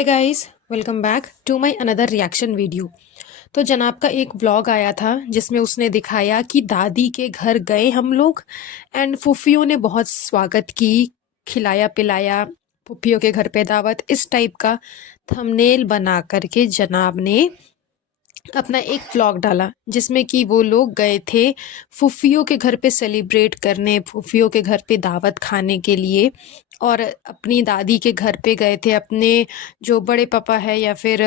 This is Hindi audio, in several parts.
Hi guys, welcome back to my another reaction video. तो जनाब का एक व्लॉग आया था जिसमें उसने दिखाया कि दादी के घर गए हम लोग एंड फूफियों ने बहुत स्वागत की, खिलाया पिलाया, फूफियों के घर पे दावत, इस टाइप का थंबनेल बना करके जनाब ने अपना एक व्लॉग डाला जिसमें कि वो लोग गए थे फूफियों के घर पे सेलिब्रेट करने, फूफियों के घर पे दावत खाने के लिए, और अपनी दादी के घर पे गए थे अपने जो बड़े पापा है या फिर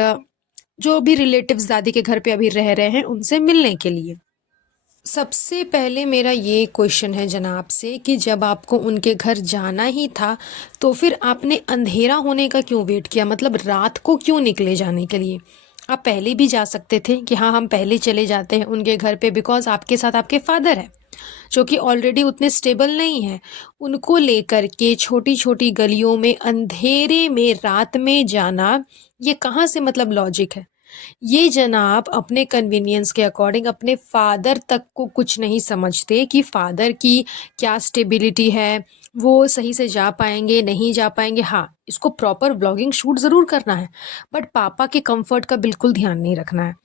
जो भी रिलेटिव्स दादी के घर पे अभी रह रहे हैं उनसे मिलने के लिए। सबसे पहले मेरा ये क्वेश्चन है जनाब से कि जब आपको उनके घर जाना ही था तो फिर आपने अंधेरा होने का क्यों वेट किया, मतलब रात को क्यों निकले जाने के लिए? आप पहले भी जा सकते थे कि हाँ हम पहले चले जाते हैं उनके घर पे, बिकॉज आपके साथ आपके फादर है जो कि ऑलरेडी उतने स्टेबल नहीं है। उनको लेकर के छोटी छोटी गलियों में अंधेरे में रात में जाना, ये कहाँ से मतलब लॉजिक है? ये जनाब अपने कन्वीनियंस के अकॉर्डिंग अपने फादर तक को कुछ नहीं समझते कि फादर की क्या स्टेबिलिटी है, वो सही से जा पाएंगे नहीं जा पाएंगे। हाँ, इसको प्रॉपर व्लॉगिंग शूट ज़रूर करना है बट पापा के कंफर्ट का बिल्कुल ध्यान नहीं रखना है।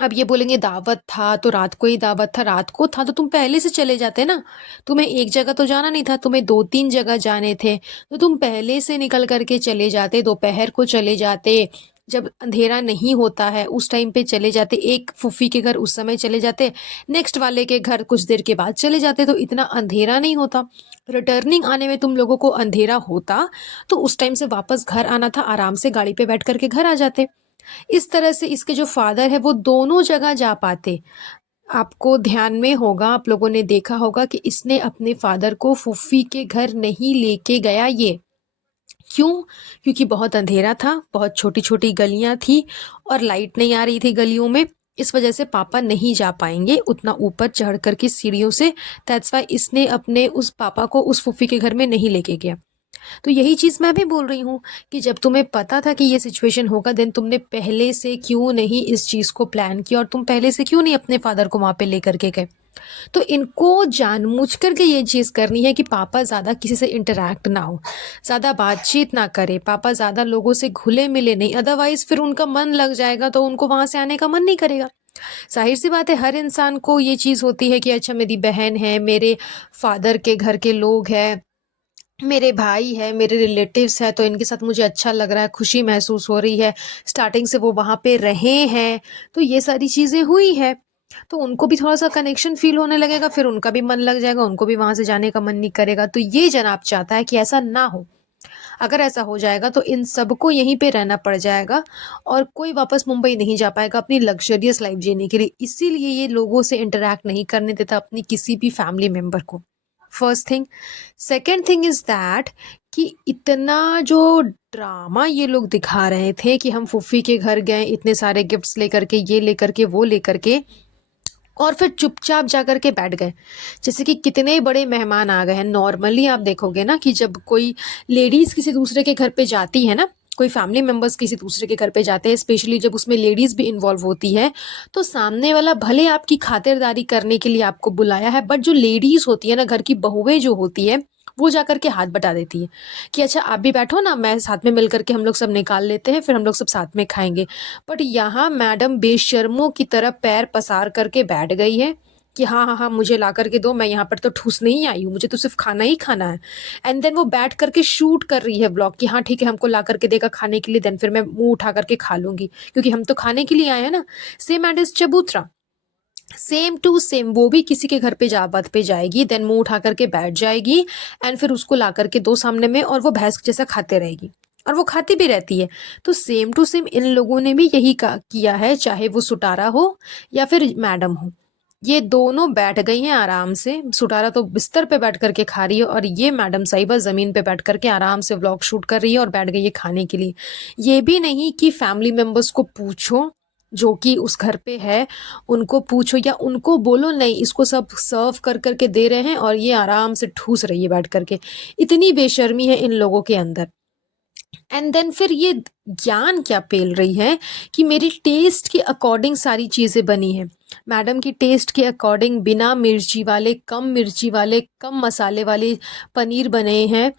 अब ये बोलेंगे दावत था तो रात को ही दावत था, रात को था तो तुम पहले से चले जाते ना। तुम्हें एक जगह तो जाना नहीं था, तुम्हें दो तीन जगह जाने थे, तो तुम पहले से निकल करके चले जाते, दोपहर को चले जाते, जब अंधेरा नहीं होता है उस टाइम पे चले जाते, एक फूफी के घर उस समय चले जाते, नेक्स्ट वाले के घर कुछ देर के बाद चले जाते, तो इतना अंधेरा नहीं होता। रिटर्निंग आने में तुम लोगों को अंधेरा होता तो उस टाइम से वापस घर आना था, आराम से गाड़ी पे बैठ करके घर आ जाते। इस तरह से इसके जो फादर है वो दोनों जगह जा पाते। आपको ध्यान में होगा, आप लोगों ने देखा होगा कि इसने अपने फादर को फूफी के घर नहीं लेके गया। ये क्यों? क्योंकि बहुत अंधेरा था, बहुत छोटी छोटी गलियां थी और लाइट नहीं आ रही थी गलियों में। इस वजह से पापा नहीं जा पाएंगे उतना ऊपर चढ़ करके सीढ़ियों से। दैट्स वाई इसने अपने उस पापा को उस फूफी के घर में नहीं लेके गया। तो यही चीज़ मैं भी बोल रही हूँ कि जब तुम्हें पता था कि ये सिचुएशन होगा देन तुमने पहले से क्यों नहीं इस चीज़ को प्लान किया और तुम पहले से क्यों नहीं अपने फादर को वहाँ पे लेकर के गए? तो इनको जानबूझ करके ये चीज़ करनी है कि पापा ज़्यादा किसी से इंटरैक्ट ना हो, ज़्यादा बातचीत ना करे, पापा ज़्यादा लोगों से घुले मिले नहीं, अदरवाइज फिर उनका मन लग जाएगा तो उनको वहाँ से आने का मन नहीं करेगा। जाहिर सी बात है, हर इंसान को ये चीज़ होती है कि अच्छा मेरी बहन है, मेरे फादर के घर के लोग हैं, मेरे भाई है, मेरे रिलेटिव्स हैं, तो इनके साथ मुझे अच्छा लग रहा है, खुशी महसूस हो रही है, स्टार्टिंग से वो वहाँ पे रहे हैं, तो ये सारी चीज़ें हुई है, तो उनको भी थोड़ा सा कनेक्शन फील होने लगेगा, फिर उनका भी मन लग जाएगा, उनको भी वहाँ से जाने का मन नहीं करेगा। तो ये जनाब चाहता है कि ऐसा ना हो। अगर ऐसा हो जाएगा तो इन सबको यहीं पे रहना पड़ जाएगा और कोई वापस मुंबई नहीं जा पाएगा अपनी लग्जरियस लाइफ जीने के लिए। इसीलिए ये लोगों से इंटरेक्ट नहीं करने देता अपनी किसी भी फैमिली मेंबर को। First thing. Second thing is that कि इतना जो ड्रामा ये लोग दिखा रहे थे कि हम फूफी के घर गए, इतने सारे गिफ्ट्स लेकर के, ये लेकर के, वो लेकर के, और फिर चुपचाप जा कर के बैठ गए जैसे कि कितने बड़े मेहमान आ गए हैं। नॉर्मली आप देखोगे ना कि जब कोई लेडीज़ किसी दूसरे के घर पे जाती है ना, कोई फैमिली मेंबर्स किसी दूसरे के घर पे जाते हैं, स्पेशली जब उसमें लेडीज़ भी इन्वॉल्व होती है, तो सामने वाला भले आपकी खातिरदारी करने के लिए आपको बुलाया है, बट जो लेडीज़ होती है ना, घर की बहुएं जो होती है, वो जा कर के हाथ बटा देती है कि अच्छा आप भी बैठो ना, मैं साथ में मिल करके हम लोग सब निकाल लेते हैं, फिर हम लोग सब साथ में खाएंगे। बट यहाँ मैडम बेशर्मों की तरह पैर पसार करके बैठ गई है कि हाँ हाँ हाँ मुझे ला करके दो, मैं यहाँ पर तो ठूस नहीं आई हूँ, मुझे तो सिर्फ खाना ही खाना है। एंड देन वो बैठ करके शूट कर रही है ब्लॉग कि हाँ ठीक है हमको ला करके देगा खाने के लिए, देन फिर मैं मुंह उठा करके खा लूंगी क्योंकि हम तो खाने के लिए आए हैं ना। सेम एंड इज चबूतरा, सेम टू सेम वो भी किसी के घर पे बात पे जाएगी, देन मुंह उठा करके बैठ जाएगी एंड फिर उसको ला करके दो सामने में और वो भैंस जैसा खाते रहेगी और वो खाती भी रहती है। तो सेम टू सेम इन लोगों ने भी यही किया है, चाहे वो सुटारा हो या फिर मैडम हो। ये दोनों बैठ गई हैं आराम से, सुटारा तो बिस्तर पे बैठ करके खा रही है और ये मैडम साहिबा जमीन पे बैठ करके आराम से व्लॉग शूट कर रही है और बैठ गई है खाने के लिए। ये भी नहीं कि फैमिली मेंबर्स को पूछो जो कि उस घर पे है, उनको पूछो या उनको बोलो नहीं इसको सब सर्व कर करके दे रहे हैं और ये आराम से ठूस रही है बैठ करके। इतनी बेशर्मी है इन लोगों के अंदर। एंड देन फिर ये ज्ञान क्या पेल रही है कि मेरी टेस्ट के अकॉर्डिंग सारी चीज़ें बनी हैं। मैडम की टेस्ट के अकॉर्डिंग बिना मिर्ची वाले, कम मिर्ची वाले, कम मसाले वाले पनीर बने हैं।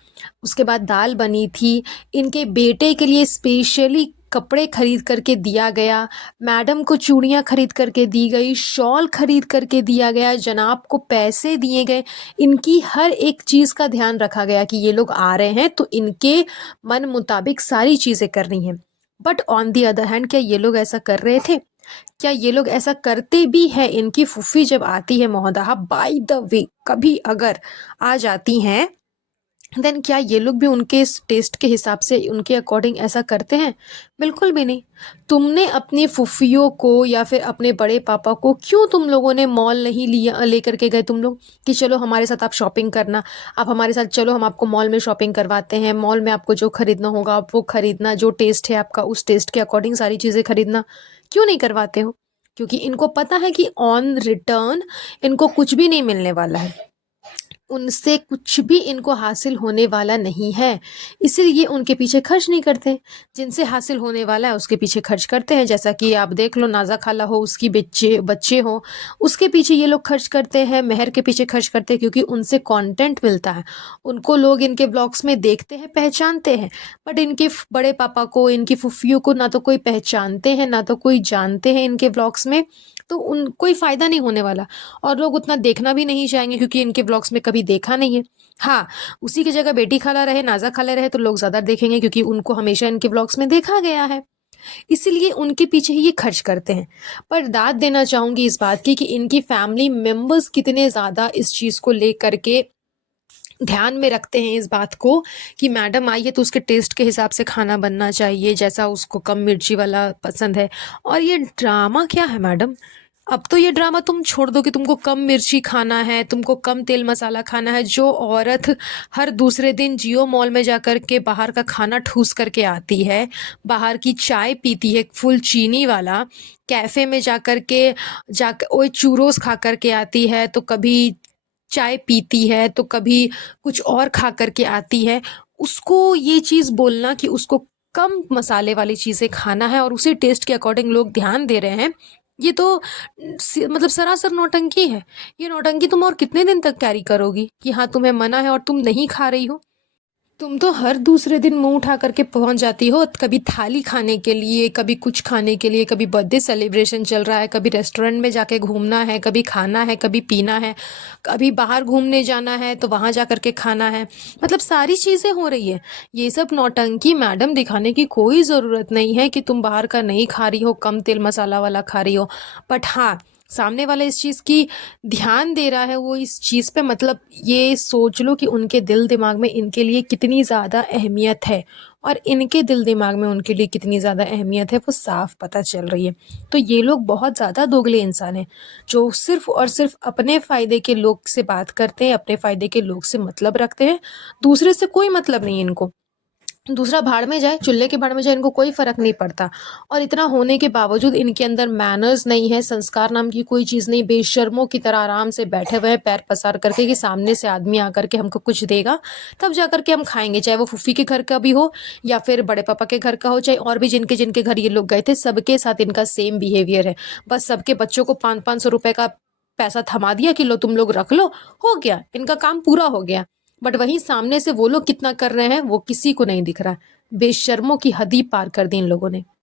उसके बाद दाल बनी थी। इनके बेटे के लिए स्पेशली कपड़े खरीद करके दिया गया। मैडम को चूड़ियाँ खरीद करके दी गई, शॉल खरीद करके दिया गया, जनाब को पैसे दिए गए। इनकी हर एक चीज़ का ध्यान रखा गया कि ये लोग आ रहे हैं तो इनके मन मुताबिक सारी चीज़ें करनी है। But on the other hand क्या ये लोग ऐसा कर रहे थे? क्या ये लोग ऐसा करते भी हैं? इनकी फूफी जब आती है महोदया, बाय द वे कभी अगर आ जाती हैं, देन क्या ये लोग भी उनके इस टेस्ट के हिसाब से उनके अकॉर्डिंग ऐसा करते हैं? बिल्कुल भी नहीं। तुमने अपनी फूफियों को या फिर अपने बड़े पापा को क्यों तुम लोगों ने मॉल नहीं लिया, लेकर के गए तुम लोग कि चलो हमारे साथ आप शॉपिंग करना, आप हमारे साथ चलो, हम आपको मॉल में शॉपिंग करवाते हैं, मॉल में आपको जो खरीदना होगा आप वो खरीदना, जो टेस्ट है आपका उस टेस्ट के अकॉर्डिंग सारी चीज़ें खरीदना। क्यों नहीं करवाते हो? क्योंकि इनको पता है कि ऑन रिटर्न इनको कुछ भी नहीं मिलने वाला है, उनसे कुछ भी इनको हासिल होने वाला नहीं है, इसीलिए उनके पीछे खर्च नहीं करते। जिनसे हासिल होने वाला है उसके पीछे खर्च करते हैं। जैसा कि आप देख लो, नाज़ा खाला हो, उसकी बच्चे बच्चे हो, उसके पीछे ये लोग खर्च करते हैं, मेहर के पीछे खर्च करते हैं, क्योंकि उनसे कंटेंट मिलता है। उनको लोग इनके ब्लॉग्स में देखते हैं, पहचानते हैं। बट इनके बड़े पापा को, इनकी फुफ्फियों को ना तो कोई पहचानते हैं, ना तो कोई जानते हैं इनके ब्लॉग्स में, तो उन कोई फ़ायदा नहीं होने वाला। और लोग उतना देखना भी नहीं चाहेंगे क्योंकि इनके ब्लॉग्स में कभी देखा नहीं है। हाँ, उसी की जगह बेटी खाला रहे, नाज़ा खाला रहे तो लोग ज़्यादा देखेंगे क्योंकि उनको हमेशा इनके ब्लॉग्स में देखा गया है। इसीलिए उनके पीछे ही ये खर्च करते हैं। पर दाद देना चाहूँगी इस बात की कि इनकी फैमिली मेंबर्स कितने ज़्यादा इस चीज़ को लेकर के ध्यान में रखते हैं इस बात को कि मैडम आई है तो उसके टेस्ट के हिसाब से खाना बनना चाहिए, जैसा उसको कम मिर्ची वाला पसंद है। और ये ड्रामा क्या है मैडम? अब तो ये ड्रामा तुम छोड़ दो कि तुमको कम मिर्ची खाना है, तुमको कम तेल मसाला खाना है। जो औरत हर दूसरे दिन जियो मॉल में जाकर के बाहर का खाना ठूस करके आती है, बाहर की चाय पीती है फुल चीनी वाला, कैफ़े में जाकर ओए चूरोस खा करके आती है, तो कभी चाय पीती है तो कभी कुछ और खा करके आती है, उसको ये चीज़ बोलना कि उसको कम मसाले वाली चीज़ें खाना है और उसी टेस्ट के अकॉर्डिंग लोग ध्यान दे रहे हैं, ये तो मतलब सरासर नौटंकी है। ये नौटंकी तुम और कितने दिन तक कैरी करोगी कि हाँ तुम्हें मना है और तुम नहीं खा रही हो? तुम तो हर दूसरे दिन मुंह उठा करके पहुंच जाती हो, कभी थाली खाने के लिए, कभी कुछ खाने के लिए, कभी बर्थडे सेलिब्रेशन चल रहा है, कभी रेस्टोरेंट में जाके घूमना है, कभी खाना है, कभी पीना है, कभी बाहर घूमने जाना है तो वहां जा करके खाना है। मतलब सारी चीज़ें हो रही है। ये सब नौटंकी मैडम दिखाने की कोई ज़रूरत नहीं है कि तुम बाहर का नहीं खा रही हो, कम तेल मसाला वाला खा रही हो। बट हाँ, सामने वाला इस चीज़ की ध्यान दे रहा है, वो इस चीज़ पे मतलब ये सोच लो कि उनके दिल दिमाग में इनके लिए कितनी ज़्यादा अहमियत है और इनके दिल दिमाग में उनके लिए कितनी ज़्यादा अहमियत है वो साफ पता चल रही है। तो ये लोग बहुत ज़्यादा दोगले इंसान हैं जो सिर्फ और सिर्फ अपने फ़ायदे के लोग से बात करते हैं, अपने फ़ायदे के लोग से मतलब रखते हैं, दूसरे से कोई मतलब नहीं है इनको। दूसरा भाड़ में जाए, चूल्हे के भाड़ में जाए, इनको कोई फ़र्क नहीं पड़ता। और इतना होने के बावजूद इनके अंदर मैनर्स नहीं है, संस्कार नाम की कोई चीज़ नहीं। बेशर्मों की तरह आराम से बैठे हुए हैं पैर पसार करके कि सामने से आदमी आकर के हमको कुछ देगा तब जा कर के हम खाएँगे। चाहे वो फूफी के घर का भी हो या फिर बड़े पापा के घर का हो, चाहे और भी जिनके जिनके घर ये लोग गए थे, सबके साथ इनका सेम बिहेवियर है। बस सबके बच्चों को 500-500 रुपए का पैसा थमा दिया कि लो तुम लोग रख लो, हो गया, इनका काम पूरा हो गया। बट वहीं सामने से वो लोग कितना कर रहे हैं वो किसी को नहीं दिख रहा है। बेशर्मों की हद ही पार कर दी इन लोगों ने।